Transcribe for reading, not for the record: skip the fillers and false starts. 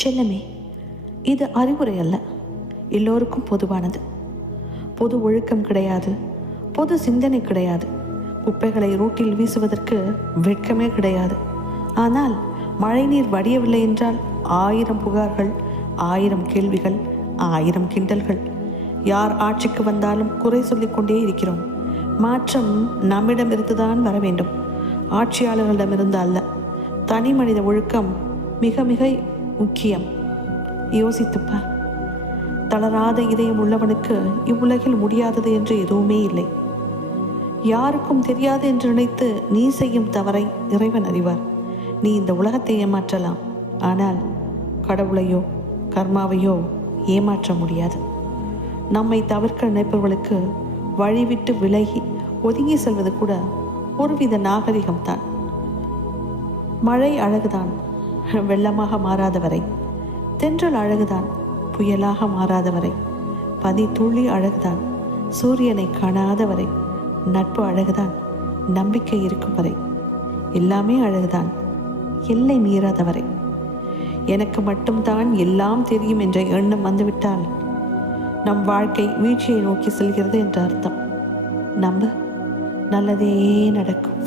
செல்லமே, இது அறிவுரை அல்ல, எல்லோருக்கும் பொதுவானது. பொது ஒழுக்கம் கிடையாது, பொது சிந்தனை கிடையாது. குப்பைகளை ரோட்டில் வீசுவதற்கு வெட்கமே கிடையாது. ஆனால் மழைநீர் வடியவில்லை என்றால் 1000 புகார்கள், 1000 கேள்விகள், 1000 கிண்டல்கள். யார் ஆட்சிக்கு வந்தாலும் குறை சொல்லிக்கொண்டே இருக்கிறோம். மாற்றம் நம்மிடமிருந்துதான் வர வேண்டும், ஆட்சியாளர்களிடமிருந்து அல்ல. தனி மனித ஒழுக்கம் மிக மிக முக்கியம். யோசித்துப்பார். தளராத இதயம் உள்ளவனுக்கு இவ்வுலகில் முடியாதது என்று எதுவுமே இல்லை. யாருக்கும் தெரியாது என்று நினைத்து நீ செய்யும் தவறை இறைவன் அறிவார். நீ இந்த உலகத்தை ஏமாற்றலாம், ஆனால் கடவுளையோ கர்மாவையோ ஏமாற்ற முடியாது. நம்மை தவிர்க்க நினைப்பவர்களுக்கு வழிவிட்டு விலகி ஒதுங்கி செல்வது கூட ஒருவித நாகரிகம்தான். மழை அழகுதான், வெள்ளமாக மாறாதவரை. தென்றல் அழகுதான், புயலாக மாறாதவரை. பனி துளி அழகுதான், சூரியனை காணாதவரை. நட்பு அழகுதான், நம்பிக்கை இருக்கும் வரை. எல்லாமே அழகுதான், எல்லை மீறாதவரை. எனக்கு மட்டும்தான் எல்லாம் தெரியும் என்ற எண்ணம் வந்துவிட்டால் நம் வாழ்க்கை வீழ்ச்சியை நோக்கி செல்கிறது என்ற அர்த்தம். நம்ப, நல்லதே நடக்கும்.